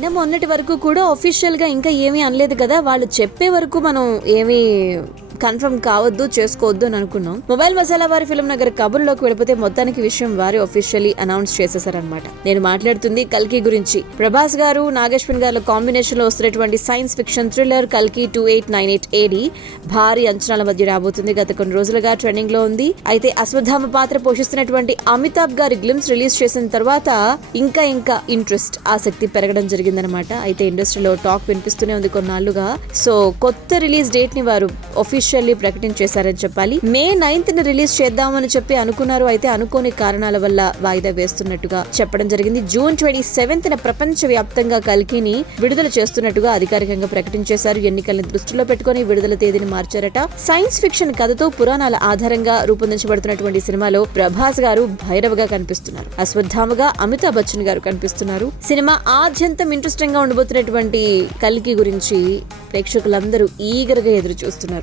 నిన్న మొన్నటి వరకు కూడా అఫీషియల్ గా ఇంకా ఏమీ అనలేదు కదా, వాళ్ళు చెప్పే వరకు మనం ఏమీ కన్ఫర్మ్ కావద్దు, చేసుకోవద్దు అని అనుకున్నాం. మొబైల్ మసాలా వారి ఫిల్మ్ నగర్ కబుర్లోకి వెళ్ళిపోతే మొత్తానికి విషయం వారి అఫీషియల్లీ అనౌన్స్ చేసేసారనమాట. నేను మాట్లాడుతుంది కల్కి గురించి. ప్రభాస్ గారు, నాగేశ్వన్ గారు కాంబినేషన్ లో వస్తున్నటువంటి సైన్స్ ఫిక్షన్ థ్రిల్లర్ కల్కి 2898 AD భారీ అంచనాల మధ్య రాబోతుంది. గత కొన్ని రోజులుగా ట్రెండింగ్ లో ఉంది. అయితే అశ్వత్థామ పాత్ర పోషిస్తున్నటువంటి అమితాబ్ గారి గ్లిమ్స్ రిలీజ్ చేసిన తర్వాత ఇంకా ఇంట్రెస్ట్, ఆసక్తి పెరగడం జరిగిందనమాట. అయితే ఇండస్ట్రీలో టాక్ వినిపిస్తూనే ఉంది కొన్నాళ్లుగా. సో కొత్త రిలీజ్ డేట్ ని వారు అఫీషియల్లీ ప్రకటించేశారని చెప్పాలి. May 9th రిలీజ్ చేద్దామని చెప్పి అనుకున్నారు. అయితే అనుకోని కారణాల వల్ల వాయిదా వేస్తున్నట్టుగా చెప్పడం జరిగింది. June 27th ప్రపంచ వ్యాప్తంగా కల్కిని విడుదల చేస్తున్నట్టుగా అధికారికంగా ప్రకటించేశారు. ఎన్నికల్ని దృష్టిలో పెట్టుకుని విడుదల తేదీని మార్చారట. సైన్స్ ఫిక్షన్ కథతో పురాణాల ఆధారంగా రూపొందించబడుతున్నటువంటి సినిమాలో ప్రభాస్ గారు భైరవగా కనిపిస్తున్నారు. అశ్వత్థామగా అమితాబ్ బచ్చన్ గారు కనిపిస్తున్నారు. సినిమా ఆద్యంతం ఇంట్రెస్టింగ్ గా ఉండబోతున్నటువంటి కల్కి గురించి ప్రేక్షకులందరూ ఈగర్గా ఎదురు చూస్తున్నారు.